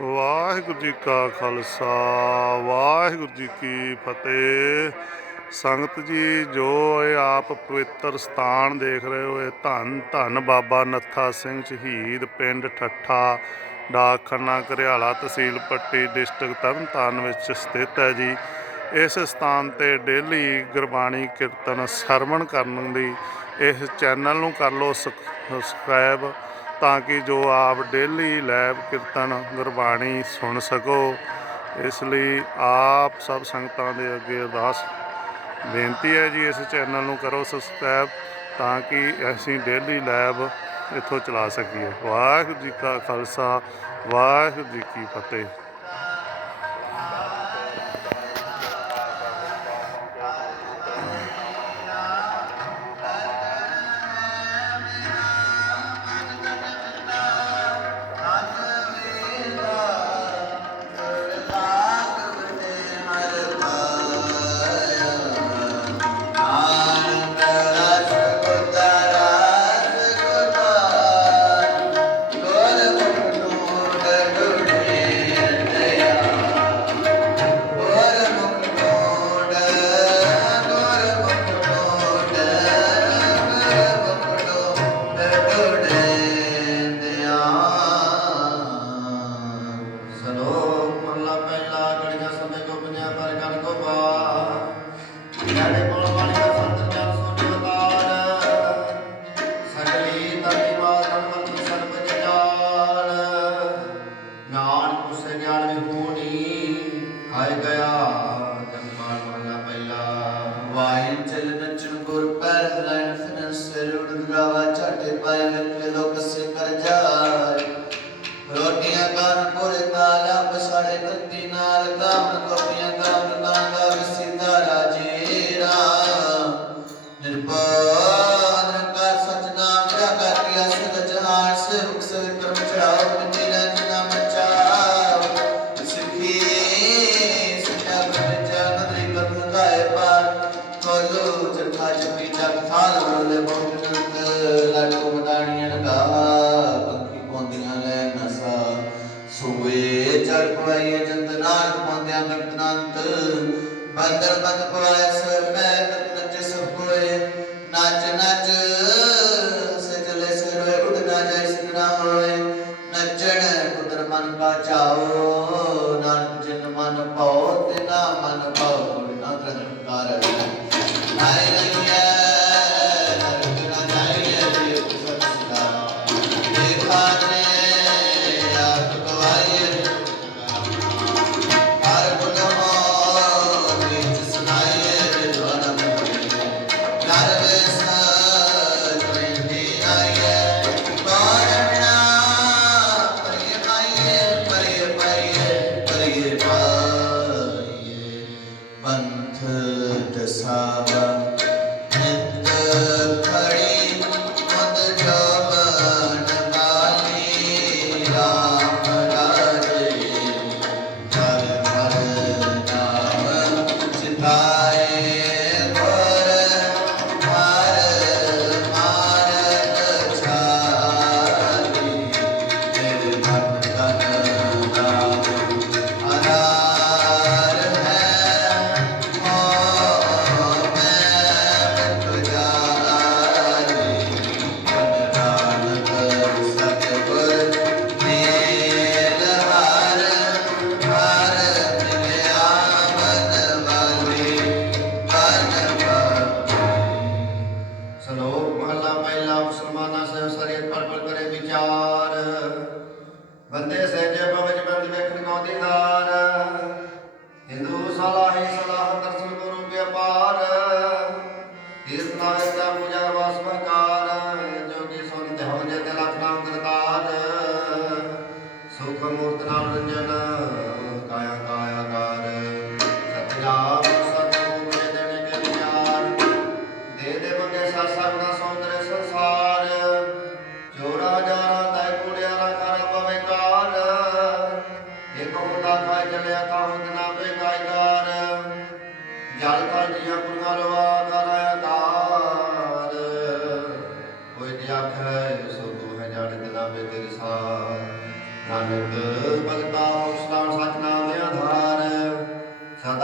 ਵਾਹਿਗੁਰੂ ਜੀ ਕਾ ਖਾਲਸਾ, ਵਾਹਿਗੁਰੂ ਜੀ ਕੀ ਫਤਿਹ। ਸੰਗਤ ਜੀ, ਜੋ ਇਹ ਆਪ ਪਵਿੱਤਰ ਸਥਾਨ ਦੇਖ ਰਹੇ ਹੋ, ਇਹ ਧੰਨ ਧੰਨ ਬਾਬਾ ਨੱਥਾ ਸਿੰਘ ਸ਼ਹੀਦ ਪਿੰਡ ਠੱਠਾ, ਡਾਕਖਾਨਾ ਘਰਿਆਲਾ ਤਹਿਸੀਲ ਪੱਟੀ, ਡਿਸਟ੍ਰਿਕਟ ਤਰਨਤਾਰਨ ਵਿੱਚ ਸਥਿਤ ਹੈ ਜੀ। ਇਸ ਸਥਾਨ ਤੇ ਡੇਲੀ ਗੁਰਬਾਣੀ ਕੀਰਤਨ, ਸਰਵਣ ਕਰਨ ਲਈ ਇਸ ਚੈਨਲ ਨੂੰ ਕਰ ਲਓ ਸਬਸਕ੍ਰਾਈਬ। ਤਾਂ ਕਿ ਜੋ ਆਪ ਡੇਲੀ ਲੈਬ ਕੀਰਤਨ ਗੁਰਬਾਣੀ ਸੁਣ ਸਕੋ। ਇਸ ਲਈ ਆਪ ਸਭ ਸੰਗਤਾਂ ਦੇ ਅੱਗੇ ਅਰਦਾਸ ਬੇਨਤੀ ਹੈ ਜੀ, ਇਸ ਚੈਨਲ ਨੂੰ ਕਰੋ ਸਬਸਕ੍ਰਾਈਬ ਤਾਂ ਕਿ ਅਸੀਂ ਡੇਲੀ ਲੈਬ ਇੱਥੋਂ ਚਲਾ ਸਕੀਏ। ਵਾਹਿਗੁਰੂ ਜੀ ਕਾ ਖਾਲਸਾ, ਵਾਹਿਗੁਰੂ ਜੀ ਕੀ ਫਤਿਹ। ਵਾਹਿ ਚਲ ਨਚਨ ਗੁਰ ਪੈਰ ਹਲਨ ਫਿਰਨ ਸਿਰ ਉਡ ਗਾਵਾ ਝਾਟੇ ਪਾਏ ਵਿੱਚ ਲੋਕ ਜਪੀ ਬੋਲੇ ਬਹੁਤ ਲਾਟੋ ਮਦਾਣੀਆਂ ਲਗਾ ਪੰਖੀ ਪੌਂਦੀਆਂ ਲੈ ਨਸਾ ਸੂਏ ਚੜ ਪਵਾਈਏ ਜੰਤ ਪੌਂਦਿਆਂ ਗਰਤਨੰਤ ਬੰਦਰ ਬੰਦ ਪਵਾਏ ਸਰ ਮੈਂ ਤਤ ਨਚ ਸਭ ਕੋਏ ਨੱਚ ਨੱਚ ਸੇ ਚਲੇ ਸੇ ਉਡ ਨਾ ਜਾਏ ਸਿਨਾ ਹੋਏ। ਨੱਚਣ ਕੁਦਰ ਮਨ ਕਾ ਨਾਨਕ ਜਿਨ ਮਨ ਪਾਓ, ਤੇ ਨਾ ਮਨ ਪਾਓ ਨਾ ਗ੍ਰਹਣ ਕਰ ਨਾਇ 트, 트, 사방 ਸੁਖ ਮੂਰਤ ਨਾਮ ਰੰਜਨ, ਕਾਇਆ ਕਾਇਆ ਕਾਰ ਸਤਿਨਾਮ ਸਤਿਗੁਰੂ ਕੇ ਦੇਣੇ ਕੇ ਵਿਚਾਰ ਦੇ ਦੇ ਮੰਗੇ ਸਾਸਾ ਗੁਣਾ ਸੌਂਦਰੇ ਸੰਸਾਰ। ਚੋਰਾ ਜਾਰਾ ਤੈ ਕੁੜਿਆਰਾ ਕਰ ਪਵੇ ਕਾਰ ਇੱਕ ਹੁੰਦਾ ਖਾਇ ਚਲਿਆ ਤਾਂ ਹੁੰਦ ਨਾ ਬੇਗਾਇਕਾਰ ਜਲ ਕਰ ਜੀਆ ਕੁੰਗਾ ਲਵਾ ਕਰਾਇਆ ਕਾਰ ਕੋਈ ਤੇ ਆਖੈ, ਸੋ ਤੂੰ ਹੈ ਜਾਣਤ ਨਾ ਬੇ ਤੇਰੀ ਸਾਰ। ਨਾਨਕ ਭਗਤਾ ਉਸ ਦਾ ਸਤਨਾਮ ਦੇ ਆਧਾਰ। ਸਦਾ